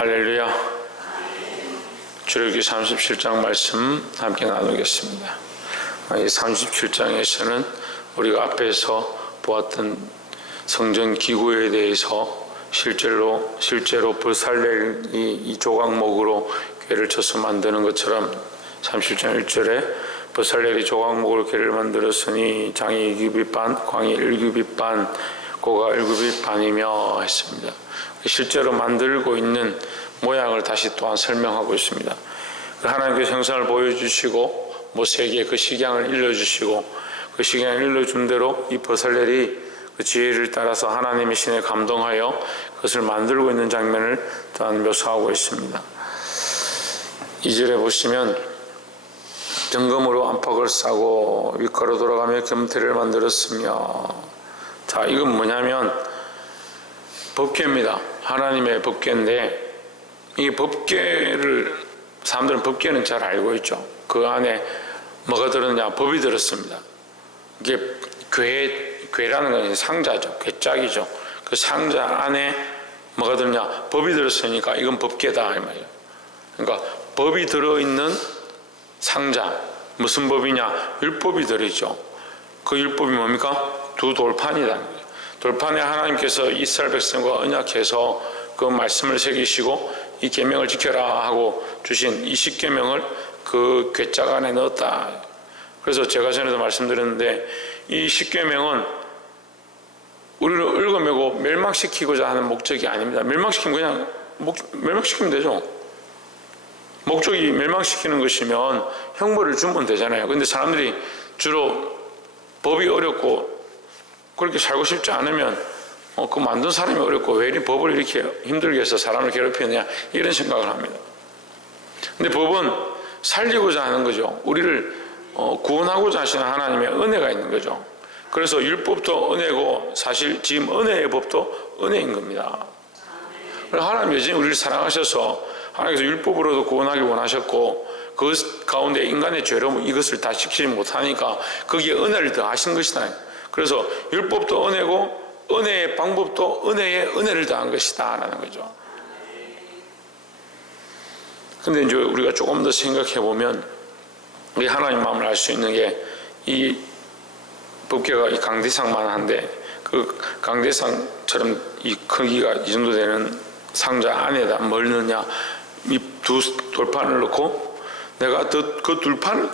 할렐루야. 출애굽기 37장 말씀 함께 나누겠습니다. 이 37장에서는 우리가 앞에서 보았던 성전 기구에 대해서 실제로 버살렐이 이 조각목으로 궤를 쳐서 만드는 것처럼 37장 1절에 버살렐이 조각목으로 궤를 만들었으니 장이 1규빗 반, 광이 1규빗 반, 고가 1규빗 반이며 했습니다. 실제로 만들고 있는 모양을 다시 또한 설명하고 있습니다. 하나님께서 형상을 보여주시고 모세에게 그 식양을 일러주시고 그 식양을 일러준 대로 이 버살렐이 그 지혜를 따라서 하나님의 신에 감동하여 그것을 만들고 있는 장면을 또한 묘사하고 있습니다. 2절에 보시면 정금으로 안팎을 싸고 윗가로 돌아가며 금태를 만들었으며, 자, 이건 뭐냐면 법궤입니다. 하나님의 법궤인데, 이 법궤를 사람들은 법궤는 잘 알고 있죠. 그 안에 뭐가 들었냐? 법이 들었습니다. 이게 궤라는 건 상자죠. 궤짝이죠. 그 상자 안에 뭐가 들었냐? 법이 들었으니까 이건 법궤다 이 말이에요. 그러니까 법이 들어있는 상자, 무슨 법이냐? 율법이 들어있죠. 그 율법이 뭡니까? 두 돌판이다. 돌판에 하나님께서 이스라엘 백성과 언약해서 그 말씀을 새기시고 이 계명을 지켜라 하고 주신 이 십계명을 그 궤짝 안에 넣었다. 그래서 제가 전에도 말씀드렸는데 이 십계명은 우리를 얽어매고 멸망시키고자 하는 목적이 아닙니다. 멸망시키면 그냥 멸망시키면 되죠. 목적이 멸망시키는 것이면 형벌을 주면 되잖아요. 근데 사람들이 주로 법이 어렵고 그렇게 살고 싶지 않으면 그 만든 사람이 어렵고 왜 이 법을 이렇게 힘들게 해서 사람을 괴롭히느냐 이런 생각을 합니다. 근데 법은 살리고자 하는 거죠. 우리를 구원하고자 하시는 하나님의 은혜가 있는 거죠. 그래서 율법도 은혜고 사실 지금 은혜의 법도 은혜인 겁니다. 하나님 여전히 우리를 사랑하셔서 하나님께서 율법으로도 구원하기 원하셨고 그 가운데 인간의 죄로 이것을 다 지키지 못하니까 거기에 은혜를 더하신 것이다. 그래서 율법도 은혜고 은혜의 방법도 은혜에 은혜를 더한 것이다 라는 거죠. 근데 이제 우리가 조금 더 생각해 보면 우리 하나님 마음을 알 수 있는 게 이 법궤가 이 강대상만 한데 그 강대상처럼 이 크기가 이 정도 되는 상자 안에다 뭘 넣냐? 이 두 돌판을 넣고 내가 그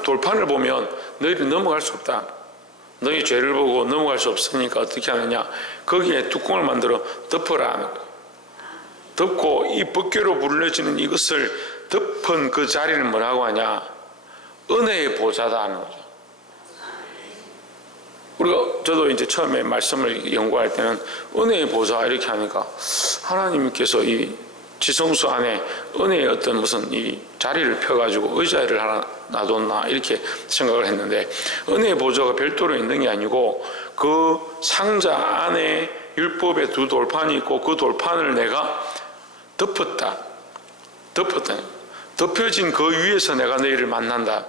돌판을 보면 너희들이 넘어갈 수 없다. 너희 죄를 보고 넘어갈 수 없으니까 어떻게 하느냐? 거기에 뚜껑을 만들어 덮어라 하는 거예요. 덮고 이 법궤로 불려지는 이것을 덮은 그 자리를 뭐라고 하냐? 은혜의 보좌다 하는 거죠. 저도 이제 처음에 말씀을 연구할 때는 은혜의 보좌 이렇게 하니까 하나님께서 이 지성소 안에 은혜의 어떤 무슨 이 자리를 펴가지고 의자를 하나 놔뒀나 이렇게 생각을 했는데 은혜의 보좌가 별도로 있는 게 아니고 그 상자 안에 율법의 두 돌판이 있고 그 돌판을 내가 덮었다. 덮여진 그 위에서 내가 너희를 만난다.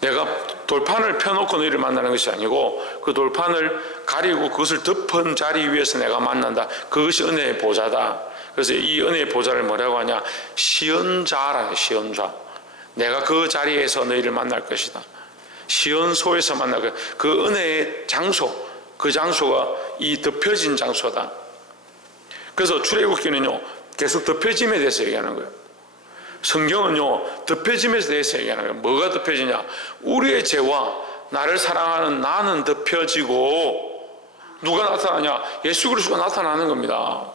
내가 돌판을 펴놓고 너희를 만나는 것이 아니고 그 돌판을 가리고 그것을 덮은 자리 위에서 내가 만난다. 그것이 은혜의 보좌다. 그래서 이 은혜의 보좌를 뭐라고 하냐? 시언자라는 시언자. 내가 그 자리에서 너희를 만날 것이다. 시언소에서 만날 것이다. 그 은혜의 장소, 그 장소가 이 덮여진 장소다. 그래서 출애굽기는요 계속 덮여짐에 대해서 얘기하는 거예요. 성경은요 덮여짐에 대해서 얘기하는 거예요. 뭐가 덮여지냐? 우리의 죄와 나를 사랑하는 나는 덮여지고 누가 나타나냐? 예수 그리스도가 나타나는 겁니다.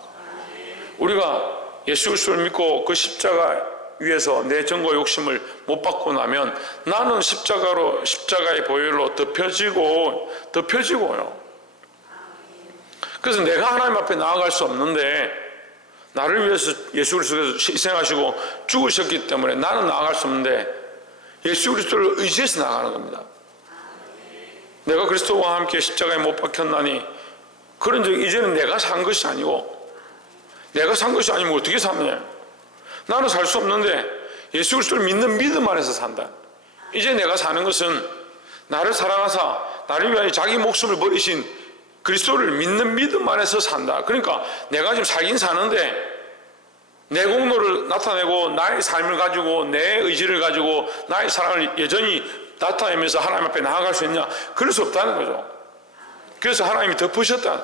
우리가 예수 그리스도를 믿고 그 십자가 위에서 내 정과 욕심을 못 받고 나면 나는 십자가의 보혈로 덮여지고요. 그래서 내가 하나님 앞에 나아갈 수 없는데 나를 위해서 예수 그리스도께서 희생하시고 죽으셨기 때문에 나는 나아갈 수 없는데 예수 그리스도를 의지해서 나아가는 겁니다. 내가 그리스도와 함께 십자가에 못 박혔나니 그런 적 이제는 내가 산 것이 아니고 내가 산 것이 아니면 어떻게 사느냐? 나는 살 수 없는데 예수 그리스도를 믿는 믿음 안에서 산다. 이제 내가 사는 것은 나를 사랑하사 나를 위하여 자기 목숨을 버리신 그리스도를 믿는 믿음 안에서 산다. 그러니까 내가 지금 살긴 사는데 내 공로를 나타내고 나의 삶을 가지고 내 의지를 가지고 나의 사랑을 여전히 나타내면서 하나님 앞에 나아갈 수 있냐? 그럴 수 없다는 거죠. 그래서 하나님이 덮으셨다.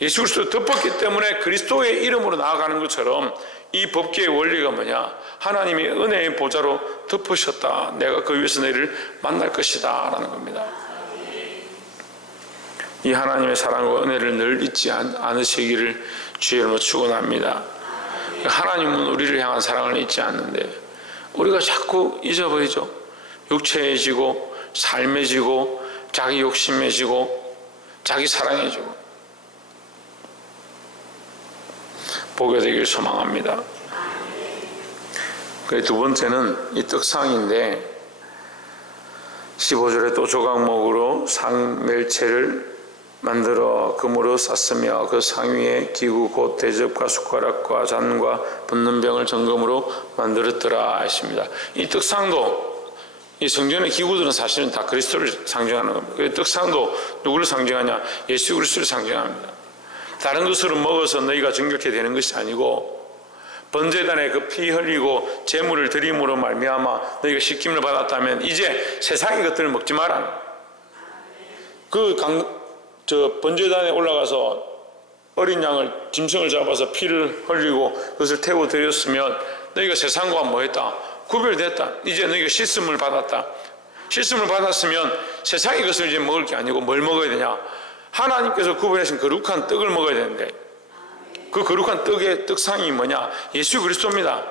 예수 그리스도를 덮었기 때문에 그리스도의 이름으로 나아가는 것처럼 이 법계의 원리가 뭐냐? 하나님이 은혜의 보좌로 덮으셨다. 내가 그 위에서 너희를 만날 것이다 라는 겁니다. 이 하나님의 사랑과 은혜를 늘 잊지 않으시기를 주의 이름으로 축원합니다. 하나님은 우리를 향한 사랑을 잊지 않는데 우리가 자꾸 잊어버리죠. 육체해지고 삶해지고 자기 욕심해지고 자기 사랑해지고. 보게 되길 소망합니다. 두 번째는 이 떡상인데 15절에 또 조각목으로 상멜체를 만들어 금으로 쌌으며 그 상위에 기구 곧 대접과 숟가락과 잔과 붓는 병을 정금으로 만들었더라 했습니다. 이 떡상도 이 성전의 기구들은 사실은 다 그리스도를 상징하는 겁니다. 떡상도 누구를 상징하냐? 예수 그리스도를 상징합니다. 다른 것으로 먹어서 너희가 정결케 되는 것이 아니고 번제단에 그 피 흘리고 제물을 드림으로 말미암아 너희가 씻김을 받았다면 이제 세상의 것들을 먹지 마라. 번제단에 올라가서 어린 양을 짐승을 잡아서 피를 흘리고 그것을 태워 드렸으면 너희가 세상과 뭐했다? 구별됐다. 이제 너희가 씻음을 받았다. 씻음을 받았으면 세상의 것을 이제 먹을 게 아니고 뭘 먹어야 되냐? 하나님께서 구별하신 거룩한 떡을 먹어야 되는데 그 거룩한 떡의 떡상이 뭐냐? 예수 그리스도입니다.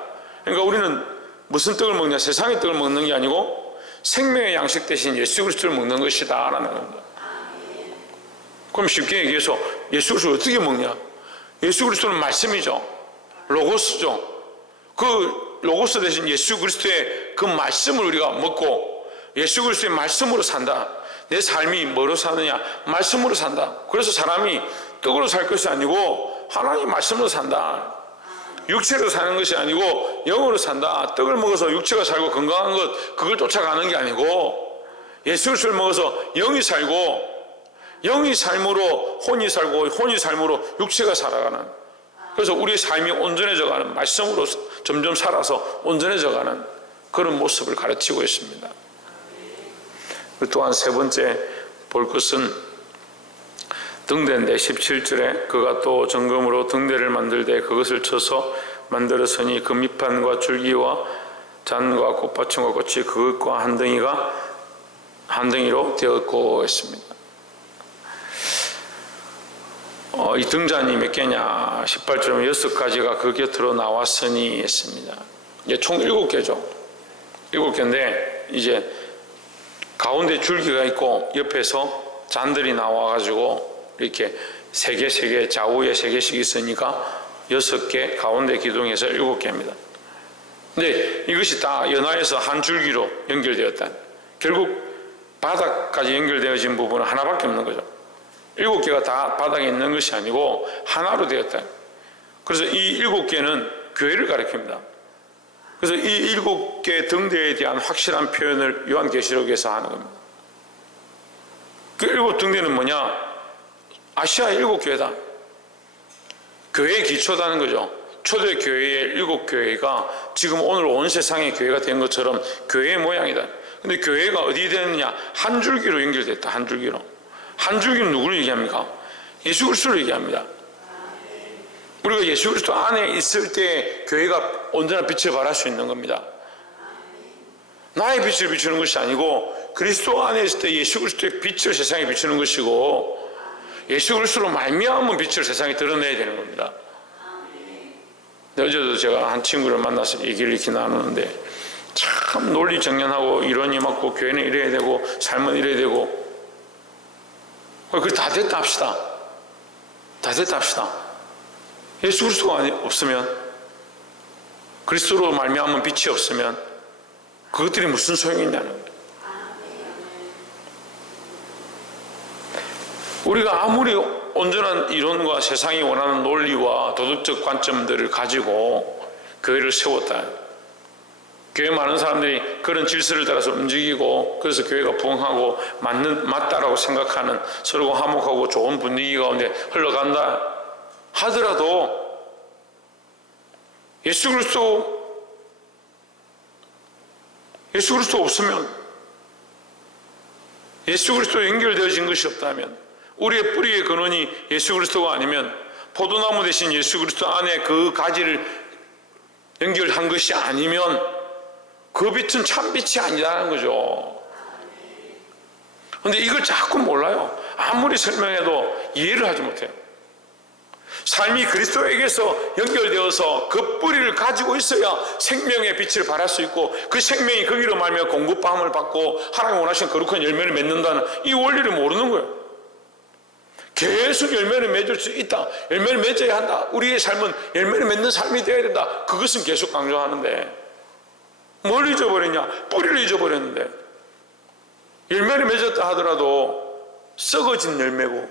그러니까 우리는 무슨 떡을 먹냐? 세상의 떡을 먹는 게 아니고 생명의 양식 대신 예수 그리스도를 먹는 것이다 라는 겁니다. 그럼 쉽게 얘기해서 예수 그리스도를 어떻게 먹냐? 예수 그리스도는 말씀이죠. 로고스죠. 그 로고스 대신 예수 그리스도의 그 말씀을 우리가 먹고 예수 그리스도의 말씀으로 산다. 내 삶이 뭐로 사느냐? 말씀으로 산다. 그래서 사람이 떡으로 살 것이 아니고 하나님 말씀으로 산다. 육체로 사는 것이 아니고 영으로 산다. 떡을 먹어서 육체가 살고 건강한 것 그걸 쫓아가는 게 아니고 예수 그리스도를 먹어서 영이 살고 영이 삶으로 혼이 살고 혼이 삶으로 육체가 살아가는, 그래서 우리의 삶이 온전해져가는, 말씀으로 점점 살아서 온전해져가는 그런 모습을 가르치고 있습니다. 또한 세 번째 볼 것은 등대인데 17절에 그가 또 정금으로 등대를 만들되 그것을 쳐서 만들었으니 그 밑판과 줄기와 잔과 꽃받침과 꽃이 그것과 한 덩이로 되었고 했습니다. 이 등잔이 몇 개냐? 18절에 6가지가 그 곁으로 나왔으니 했습니다. 총 7개죠. 7개인데 이제 가운데 줄기가 있고 옆에서 잔들이 나와가지고 이렇게 3개 좌우에 3개씩 있으니까 6개, 가운데 기둥에서 7개입니다. 근데 이것이 다 연화해서 한 줄기로 연결되었다. 결국 바닥까지 연결되어진 부분은 하나밖에 없는 거죠. 7개가 다 바닥에 있는 것이 아니고 하나로 되었다. 그래서 이 7개는 교회를 가리킵니다. 그래서 이 7개 등대에 대한 확실한 표현을 요한계시록에서 하는 겁니다. 그 7등대는 뭐냐? 아시아의 7교회다. 교회의 기초다는 거죠. 초대교회의 7교회가 지금 오늘 온 세상의 교회가 된 것처럼 교회의 모양이다. 근데 교회가 어디 되느냐? 한 줄기로 연결됐다. 한 줄기로. 한 줄기는 누구를 얘기합니까? 예수 그리스도를 얘기합니다. 우리가 예수 그리스도 안에 있을 때 교회가 온전한 빛을 발할 수 있는 겁니다. 나의 빛을 비추는 것이 아니고 그리스도 안에 있을 때 예수 그리스도의 빛을 세상에 비추는 것이고 예수 그리스도로 말미암은 빛을 세상에 드러내야 되는 겁니다. 어제도 제가 한 친구를 만나서 얘기를 이렇게 나누는데 참 논리정연하고 이론이 맞고 교회는 이래야 되고 삶은 이래야 되고 그걸 다 됐다 합시다. 다 됐다 합시다. 예수 그리스도가 없으면, 그리스도로 말미암은 빛이 없으면 그것들이 무슨 소용이 있냐는 거예요. 우리가 아무리 온전한 이론과 세상이 원하는 논리와 도덕적 관점들을 가지고 교회를 세웠다. 교회 많은 사람들이 그런 질서를 따라서 움직이고 그래서 교회가 부흥하고 맞다라고 생각하는, 서로 화목하고 좋은 분위기 가운데 흘러간다 하더라도 예수 그리스도 없으면, 예수 그리스도 연결되어진 것이 없다면, 우리의 뿌리의 근원이 예수 그리스도가 아니면, 포도나무 대신 예수 그리스도 안에 그 가지를 연결한 것이 아니면 그 빛은 참빛이 아니라는 거죠. 그런데 이걸 자꾸 몰라요. 아무리 설명해도 이해를 하지 못해요. 삶이 그리스도에게서 연결되어서 그 뿌리를 가지고 있어야 생명의 빛을 발할 수 있고, 그 생명이 거기로 말며 공급함을 받고 하나님 원하시는 거룩한 열매를 맺는다는 이 원리를 모르는 거예요. 계속 열매를 맺을 수 있다, 열매를 맺어야 한다, 우리의 삶은 열매를 맺는 삶이 되어야 된다, 그것은 계속 강조하는데 뭘 잊어버렸냐? 뿌리를 잊어버렸는데, 열매를 맺었다 하더라도 썩어진 열매고,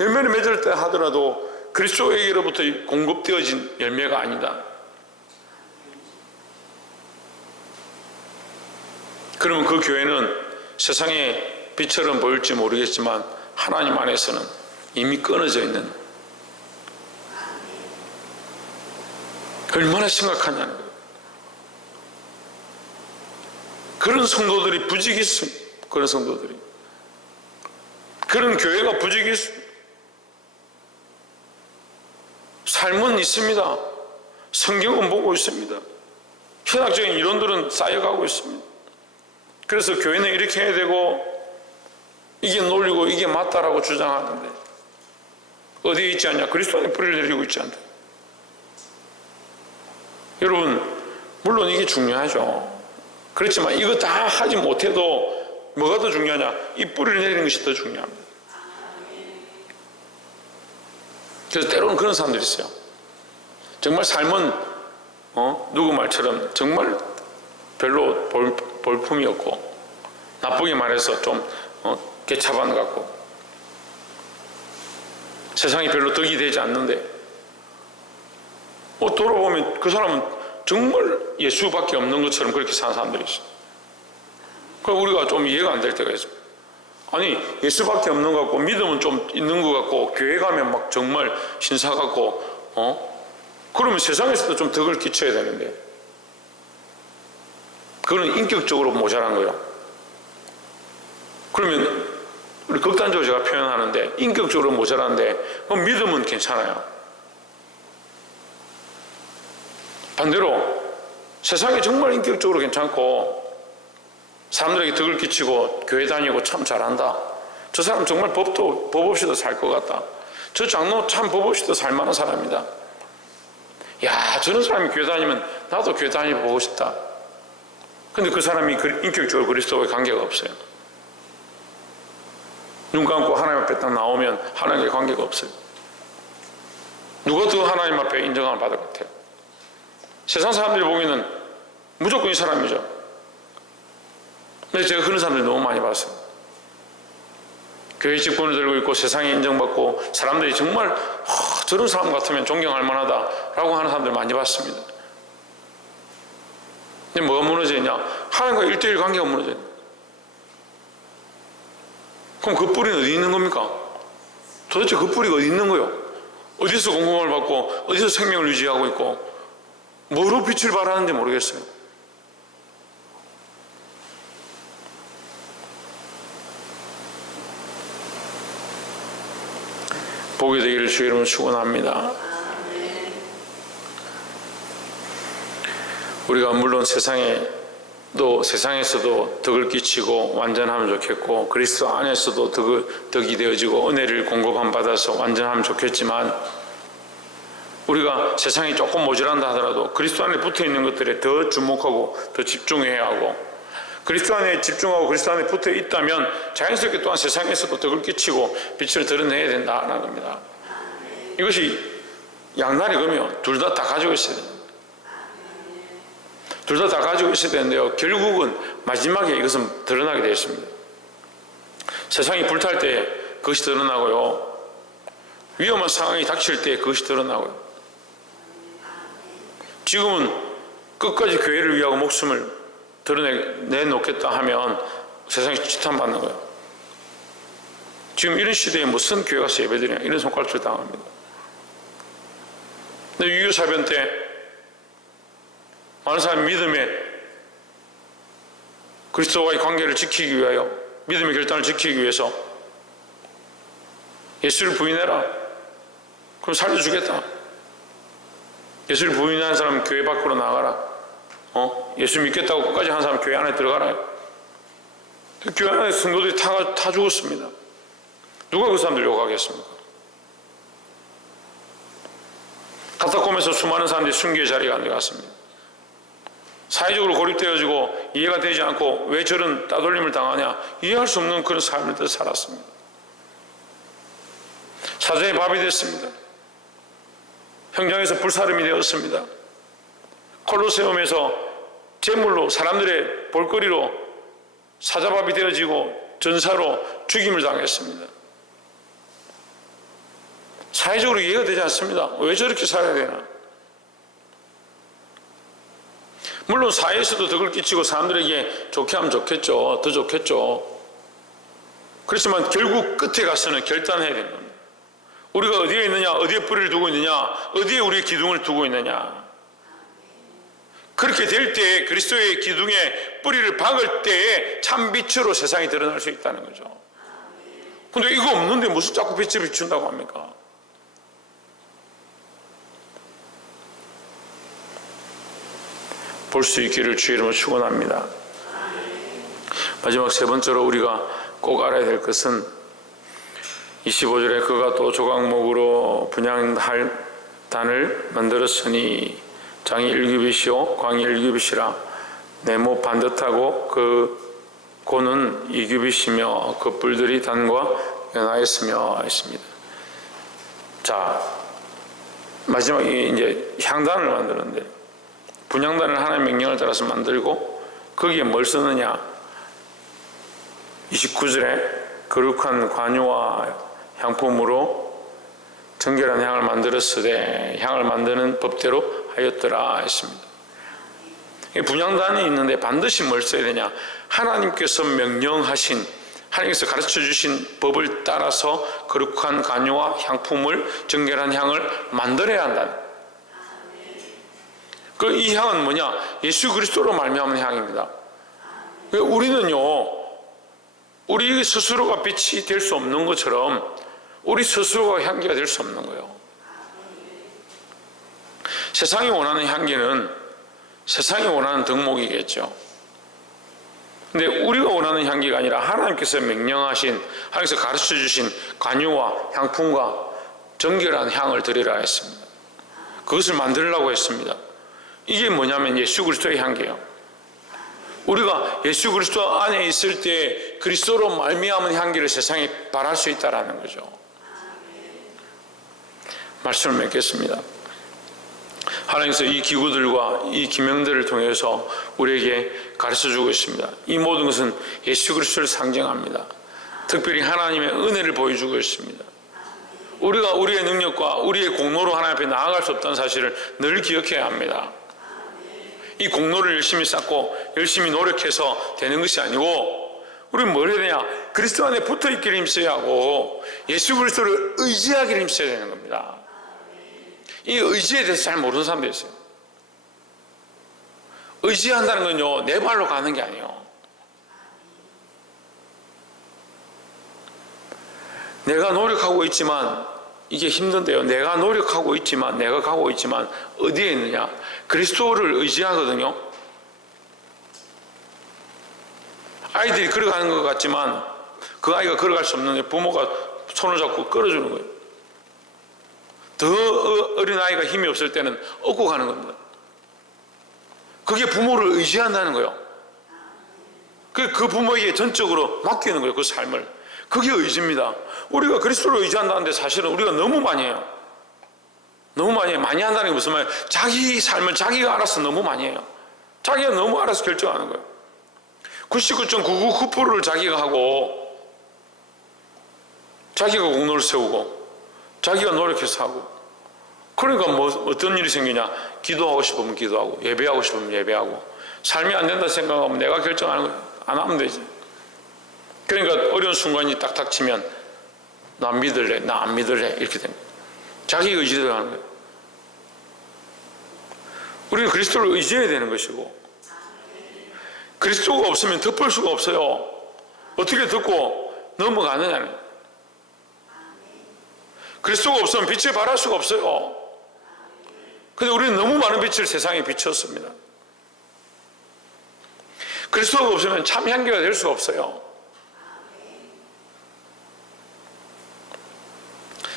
열매를 맺었다 하더라도 그리스도에게로부터 공급되어진 열매가 아니다. 그러면 그 교회는 세상의 빛처럼 보일지 모르겠지만 하나님 안에서는 이미 끊어져 있는, 얼마나 심각하냐는 거예요. 그런 성도들이 부지기 있습니다. 그런 성도들이, 그런 교회가 부지기 있습니다. 삶은 있습니다. 성경은 보고 있습니다. 신학적인 이론들은 쌓여가고 있습니다. 그래서 교회는 이렇게 해야 되고 이게 논리고 이게 맞다라고 주장하는데 어디에 있지 않냐? 그리스도 안에 뿌리를 내리고 있지 않다. 여러분, 물론 이게 중요하죠. 그렇지만 이거 다 하지 못해도 뭐가 더 중요하냐? 이 뿌리를 내리는 것이 더 중요합니다. 그래서 때로는 그런 사람들이 있어요. 정말 삶은 누구 말처럼 정말 별로 볼품이 없고, 나쁘게 말해서 좀 개차반 같고, 세상이 별로 덕이 되지 않는데 돌아보면 그 사람은 정말 예수밖에 없는 것처럼 그렇게 사는 사람들이 있어요. 그러니까 우리가 좀 이해가 안 될 때가 있어요. 아니, 예수밖에 없는 것 같고 믿음은 좀 있는 것 같고 교회 가면 막 정말 신사 같고 그러면 세상에서도 좀 덕을 끼쳐야 되는데 그거는 인격적으로 모자란 거예요. 그러면 우리 극단적으로 제가 표현하는데 인격적으로 모자란데 그럼 믿음은 괜찮아요. 반대로 세상이 정말 인격적으로 괜찮고 사람들에게 덕을 끼치고 교회 다니고 참 잘한다, 저 사람 정말 법 없이도 살 것 같다, 저 장로 참 법 없이도 살 만한 사람이다, 야 저런 사람이 교회 다니면 나도 교회 다니고 싶다. 근데 그 사람이 인격적으로 그리스도와의 관계가 없어요. 눈 감고 하나님 앞에 딱 나오면 하나님과의 관계가 없어요. 누가 더 하나님 앞에 인정함을 받을 것 같아요? 세상 사람들이 보기에는 무조건 이 사람이죠. 근데 제가 그런 사람들 너무 많이 봤어요. 교회 직분을 들고 있고 세상에 인정받고 사람들이 정말 저런 사람 같으면 존경할 만하다라고 하는 사람들 많이 봤습니다. 근데 뭐가 무너지냐? 하나님과 1대1 관계가 무너져요. 그럼 그 뿌리는 어디 있는 겁니까? 도대체 그 뿌리가 어디 있는 거예요? 어디서 공급을 받고 어디서 생명을 유지하고 있고 뭐로 빛을 발하는지 모르겠어요. 복이 되기를 주의 이름으로 축원합니다. 우리가 물론 세상에서도 덕을 끼치고 완전하면 좋겠고 그리스도 안에서도 덕이 되어지고 은혜를 공급함 받아서 완전하면 좋겠지만 우리가 세상이 조금 모자란다 하더라도 그리스도 안에 붙어있는 것들에 더 주목하고 더 집중해야 하고, 그리스도 안에 집중하고 그리스도 안에 붙어 있다면 자연스럽게 또한 세상에서도 덕을 끼치고 빛을 드러내야 된다는 겁니다. 이것이 양날의 검이요. 둘 다 가지고 있어야 됩니다. 둘 다 가지고 있어야 되는데요. 결국은 마지막에 이것은 드러나게 되어 있습니다. 세상이 불탈 때 그것이 드러나고요. 위험한 상황이 닥칠 때 그것이 드러나고요. 지금은 끝까지 교회를 위하고 목숨을 내놓겠다 하면 세상이 지탄받는 거예요. 지금 이런 시대에 무슨 교회 가서 예배드리냐 이런 손가락질 당합니다. 근데 유교사변 때 많은 사람이 믿음의 그리스도와의 관계를 지키기 위하여, 믿음의 결단을 지키기 위해서 예수를 부인해라. 그럼 살려주겠다. 예수를 부인하는 사람은 교회 밖으로 나가라. 예수 믿겠다고 끝까지 한 사람 교회 안에 들어가라. 교회 안에 성도들이 다 죽었습니다. 누가 그 사람들 욕하겠습니까? 카타콤에서 수많은 사람들이 순교의 자리가 안 되었습니다. 사회적으로 고립되어지고 이해가 되지 않고 왜 저런 따돌림을 당하냐, 이해할 수 없는 그런 삶을 살았습니다. 사자의 밥이 됐습니다. 현장에서 불사름이 되었습니다. 콜로세움에서 제물로, 사람들의 볼거리로 사자밥이 되어지고 전사로 죽임을 당했습니다. 사회적으로 이해가 되지 않습니다. 왜 저렇게 살아야 되나? 물론 사회에서도 덕을 끼치고 사람들에게 좋게 하면 좋겠죠. 더 좋겠죠. 그렇지만 결국 끝에 가서는 결단해야 되는 겁니다. 우리가 어디에 있느냐, 어디에 뿌리를 두고 있느냐, 어디에 우리의 기둥을 두고 있느냐. 그렇게 될 때, 그리스도의 기둥에 뿌리를 박을 때에 참 빛으로 세상이 드러날 수 있다는 거죠. 근데 이거 없는데 무슨 자꾸 빛을 비춘다고 합니까? 볼 수 있기를 주의 이름으로 축원합니다. 마지막 세 번째로 우리가 꼭 알아야 될 것은 25절에 그가 또 조각목으로 분향할 단을 만들었으니 장이 1규빗이요 광이 1규빗이라 네모 반듯하고 그 고는 2규빗이며 그 뿔들이 단과 연하였으며 했습니다. 자, 마지막에 이제 향단을 만드는데, 분향단을 하나님의 명령을 따라서 만들고 거기에 뭘 쓰느냐, 29절에 거룩한 관유와 향품으로 정결한 향을 만들었으되 향을 만드는 법대로 하였더라 했습니다. 분향단이 있는데 반드시 뭘 써야 되냐, 하나님께서 명령하신, 하나님께서 가르쳐 주신 법을 따라서 거룩한 관유와 향품을, 정결한 향을 만들어야 한다. 이 향은 뭐냐, 예수 그리스도로 말미암은 향입니다. 우리는요, 우리 스스로가 빛이 될 수 없는 것처럼 우리 스스로가 향기가 될 수 없는 거예요. 세상이 원하는 향기는 세상이 원하는 덕목이겠죠. 근데 우리가 원하는 향기가 아니라 하나님께서 명령하신, 하나님께서 가르쳐 주신 관유와 향품과 정결한 향을 드리라 했습니다. 그것을 만들려고 했습니다. 이게 뭐냐면 예수 그리스도의 향기예요. 우리가 예수 그리스도 안에 있을 때 그리스도로 말미암은 향기를 세상에 발할 수 있다는 거죠. 말씀을 맺겠습니다. 하나님께서 이 기구들과 이 기명들을 통해서 우리에게 가르쳐주고 있습니다. 이 모든 것은 예수 그리스도를 상징합니다. 특별히 하나님의 은혜를 보여주고 있습니다. 우리가 우리의 능력과 우리의 공로로 하나님 앞에 나아갈 수 없다는 사실을 늘 기억해야 합니다. 이 공로를 열심히 쌓고 열심히 노력해서 되는 것이 아니고, 우리는 뭘 해야 되냐, 그리스도 안에 붙어있기를 힘써야 하고 예수 그리스도를 의지하기를 힘써야 되는 겁니다. 이 의지에 대해서 잘 모르는 사람들이 있어요. 의지한다는 건요, 내 발로 가는 게 아니에요. 내가 노력하고 있지만 이게 힘든데요, 내가 노력하고 있지만, 내가 가고 있지만 어디에 있느냐, 그리스도를 의지하거든요. 아이들이 걸어가는 것 같지만 그 아이가 걸어갈 수 없는데 부모가 손을 잡고 끌어주는 거예요. 더 어린 아이가 힘이 없을 때는 업고 가는 겁니다. 그게 부모를 의지한다는 거예요. 그 부모에게 전적으로 맡기는 거예요, 그 삶을. 그게 의지입니다. 우리가 그리스도를 의지한다는데 사실은 우리가 너무 많이 해요. 너무 많이 한다는 게 무슨 말이에요? 자기 삶을 자기가 알아서 너무 많이 해요. 자기가 너무 알아서 결정하는 거예요. 99.999%를 자기가 하고, 자기가 공로를 세우고, 자기가 노력해서 하고. 그러니까 뭐 어떤 일이 생기냐, 기도하고 싶으면 기도하고, 예배하고 싶으면 예배하고, 삶이 안 된다 생각하면 내가 결정하는 거예요. 안 하면 되지. 그러니까 어려운 순간이 딱 닥치면 나 믿을래, 나 안 믿을래, 이렇게 됩니다. 자기 의지대로 하는 거예요. 우리는 그리스도를 의지해야 되는 것이고, 그리스도가 없으면 덮을 수가 없어요. 어떻게 덮고 넘어가느냐는. 그리스도가 없으면 빛을 발할 수가 없어요. 근데 우리는 너무 많은 빛을 세상에 비쳤습니다. 그리스도가 없으면 참 향기가 될 수가 없어요.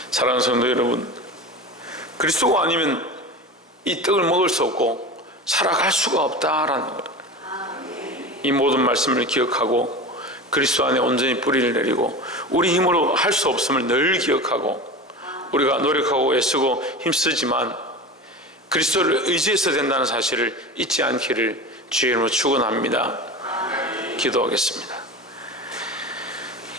사랑하는 성도 여러분, 그리스도가 아니면 이 떡을 먹을 수 없고 살아갈 수가 없다라는 거예요. 이 모든 말씀을 기억하고 그리스도 안에 온전히 뿌리를 내리고 우리 힘으로 할 수 없음을 늘 기억하고, 우리가 노력하고 애쓰고 힘쓰지만 그리스도를 의지해서 된다는 사실을 잊지 않기를 주의 이름으로 축원합니다. 기도하겠습니다.